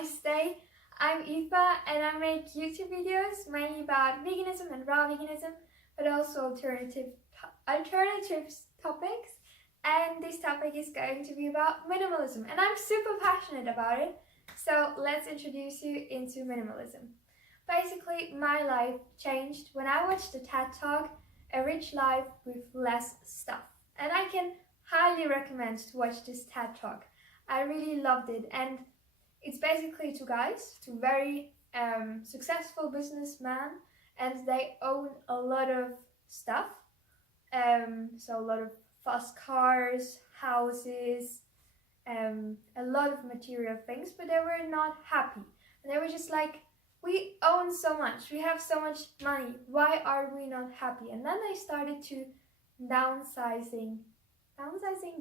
nice day. I'm Aoife and I make YouTube videos mainly about veganism and raw veganism, but also alternatives topics. And this topic is going to be about minimalism, and I'm super passionate about it. So let's introduce you into minimalism. Basically, my life changed when I watched the TED Talk, A Rich Life with Less Stuff. And I can highly recommend to watch this TED Talk. I really loved it, and it's basically two very successful businessmen, and they own a lot of stuff. So a lot of fast cars, houses, a lot of material things, but they were not happy. And they were just like, we own so much, we have so much money, why are we not happy? And then they started to downsizing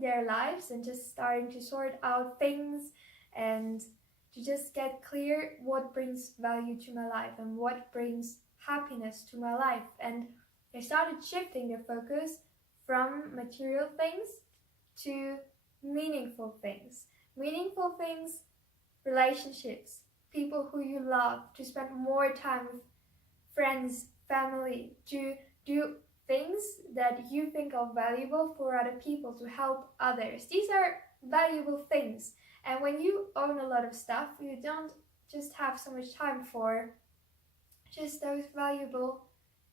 their lives and just starting to sort out things and to just get clear what brings value to my life and what brings happiness to my life. And they started shifting their focus from material things to meaningful things. Meaningful things, relationships, people who you love, to spend more time with friends, family, to do things that you think are valuable for other people, to help others. These are valuable things. And when you own a lot of stuff, you don't just have so much time for just those valuable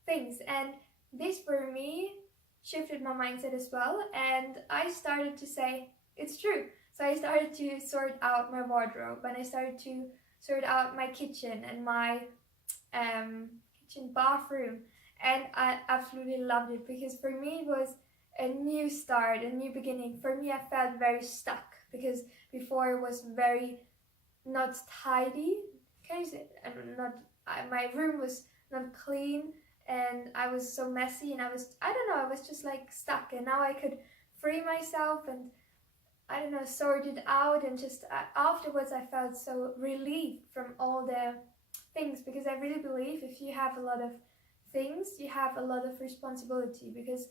things. And this for me shifted my mindset as well, and I started to say it's true. So I started to sort out my wardrobe, and I started to sort out my kitchen and my kitchen bathroom, and I absolutely loved it because for me it was a new start, a new beginning. For me, I felt very stuck because before it was very not tidy. Can you say? My room was not clean, and I was so messy, and I was just like stuck. And now I could free myself and sort it out, and just afterwards I felt so relieved from all the things, because I really believe if you have a lot of things, you have a lot of responsibility, because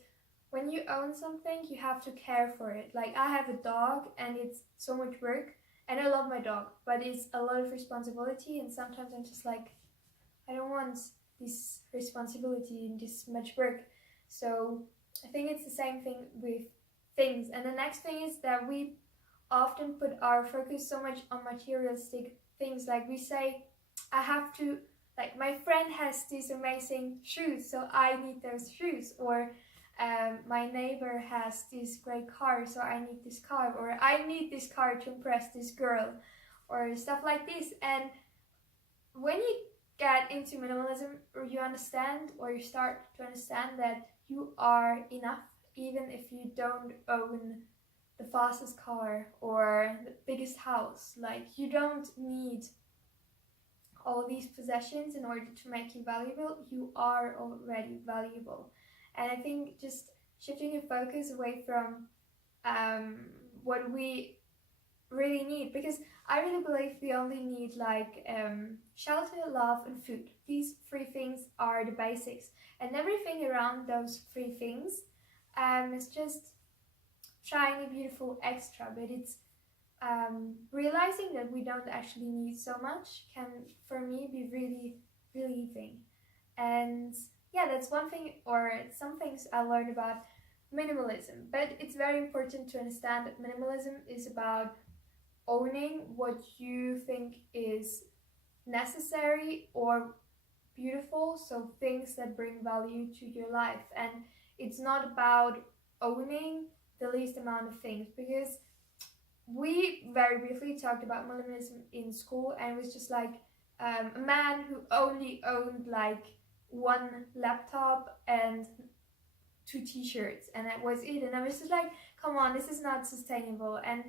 when you own something, you have to care for it. Like, I have a dog, and it's so much work, and I love my dog, but it's a lot of responsibility, and sometimes I'm just like, I don't want this responsibility and this much work. So I think it's the same thing with things. And the next thing is that we often put our focus so much on materialistic things. Like, we say, I have to, like, my friend has these amazing shoes, so I need those shoes. Or my neighbor has this great car, so I need this car. Or I need this car to impress this girl, or stuff like this. And when you get into minimalism, or you understand, or you start to understand that you are enough, even if you don't own the fastest car or the biggest house. Like, you don't need all these possessions in order to make you valuable. You are already valuable. And I think just shifting your focus away from what we really need, because I really believe we only need like shelter, love, and food. These three things are the basics, and everything around those three things is just shiny, beautiful extra. But it's realizing that we don't actually need so much can, for me, be really relieving. And yeah, that's one thing, or some things I learned about minimalism. But it's very important to understand that minimalism is about owning what you think is necessary or beautiful, so things that bring value to your life. And it's not about owning the least amount of things, because we very briefly talked about minimalism in school, and it was just like a man who only owned like one laptop and 2 t-shirts, and that was it. And I was just like, come on, this is not sustainable. And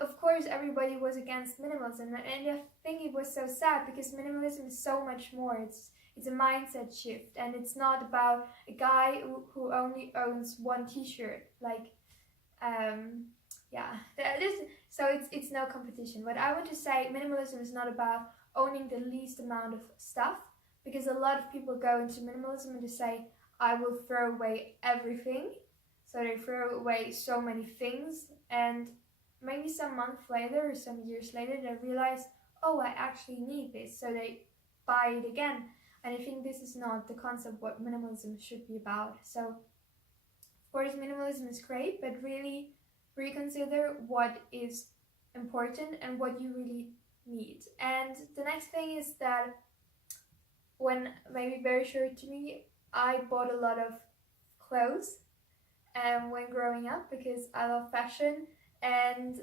of course everybody was against minimalism, and I think it was so sad, because minimalism is so much more. It's a mindset shift, and it's not about a guy who only owns one t-shirt. Like so it's no competition. But I want to say, minimalism is not about owning the least amount of stuff, because a lot of people go into minimalism and they say, I will throw away everything. So they throw away so many things, and maybe some months later or some years later they realize, oh, I actually need this, so they buy it again. And I think this is not the concept what minimalism should be about. So of course minimalism is great, but really reconsider what is important and what you really need. And the next thing is that, when maybe very short to me, I bought a lot of clothes when growing up because I love fashion. And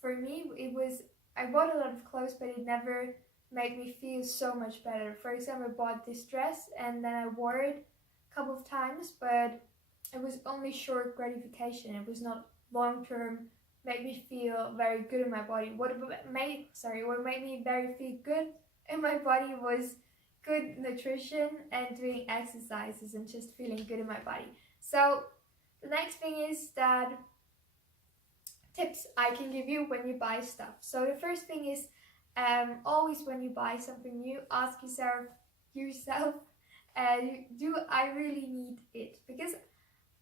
for me it was, I bought a lot of clothes, but it never made me feel so much better. For example, I bought this dress and then I wore it a couple of times, but it was only short gratification. It was not long term, made me feel very good in my body. What made me very feel good in my body was good nutrition and doing exercises and just feeling good in my body. So the next thing is that tips I can give you when you buy stuff. So the first thing is, always when you buy something new, ask yourself, do I really need it? Because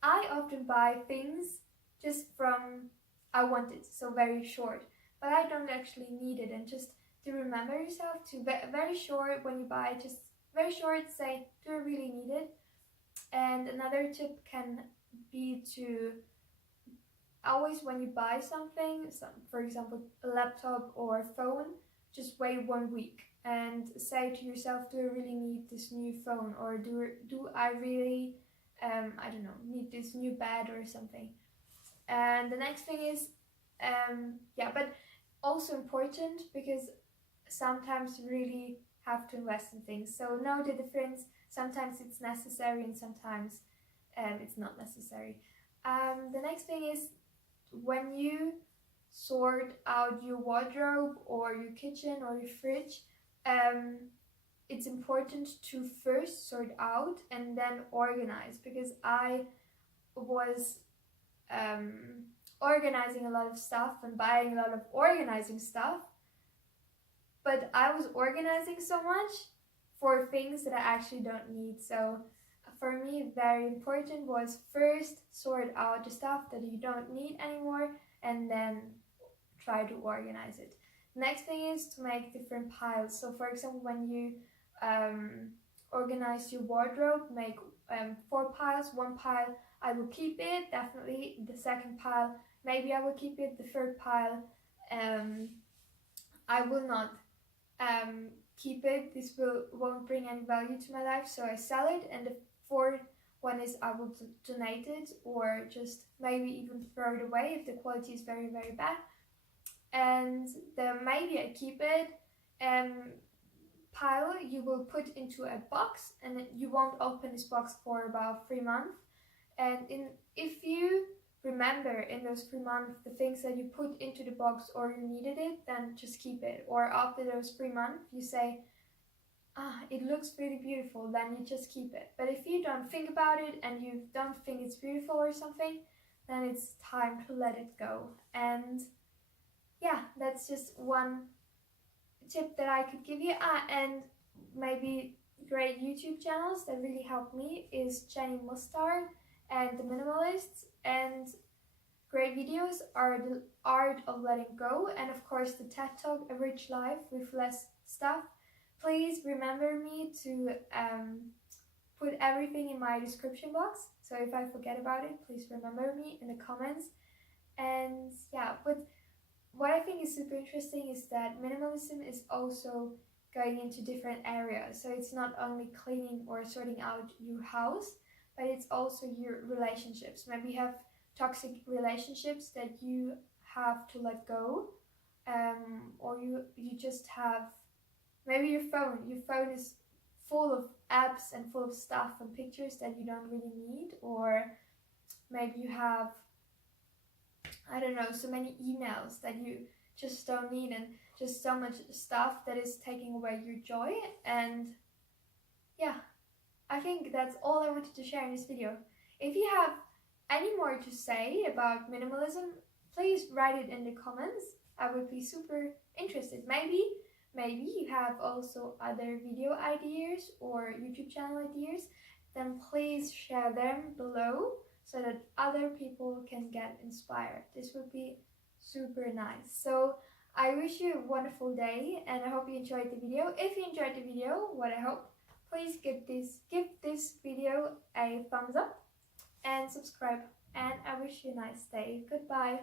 I often buy things just from I want it, so very short, but I don't actually need it. And just to remember yourself to very short when you buy, just very short, say, do I really need it? And another tip can be to always when you buy something, for example a laptop or a phone, just wait 1 week and say to yourself, do I really need this new phone? Or do I really I don't know, need this new bed or something? And the next thing is, but also important, because sometimes you really have to invest in things. So know the difference. Sometimes it's necessary and sometimes it's not necessary. The next thing is, when you sort out your wardrobe or your kitchen or your fridge, it's important to first sort out and then organize, because I was organizing a lot of stuff and buying a lot of organizing stuff, but I was organizing so much for things that I actually don't need. So for me, very important was first sort out the stuff that you don't need anymore and then try to organize it. Next thing is to make different piles. So for example, when you organize your wardrobe, make 4 piles. 1 pile I will keep it, definitely. The second pile, maybe I will keep it. The third pile, I will not keep it. This won't bring any value to my life, so I sell it. And the fourth one is I will donate it, or just maybe even throw it away if the quality is very, very bad. And the maybe I keep it pile you will put into a box, and you won't open this box for about 3 months. And if you remember in those 3 months the things that you put into the box or you needed it, then just keep it. Or after those 3 months you say, it looks really beautiful, then you just keep it. But if you don't think about it and you don't think it's beautiful or something, then it's time to let it go. And yeah, that's just one tip that I could give you. And maybe great YouTube channels that really helped me is Jenny Mustard and The Minimalists, and great videos are The Art of Letting Go, and of course the TED Talk, A Rich Life with Less Stuff. Please remember me to put everything in my description box, so if I forget about it, please remember me in the comments. And yeah, but what I think is super interesting is that minimalism is also going into different areas. So it's not only cleaning or sorting out your house, but it's also your relationships. Maybe you have toxic relationships that you have to let go, or you just have, maybe your phone is full of apps and full of stuff and pictures that you don't really need. Or maybe you have, I don't know, so many emails that you just don't need, and just so much stuff that is taking away your joy. And yeah, I think that's all I wanted to share in this video. If you have any more to say about minimalism, please write it in the comments. I would be super interested. Maybe you have also other video ideas or YouTube channel ideas, then please share them below so that other people can get inspired. This would be super nice. So I wish you a wonderful day and I hope you enjoyed the video. If you enjoyed the video, what I hope, please give this video a thumbs up and subscribe. And I wish you a nice day. Goodbye.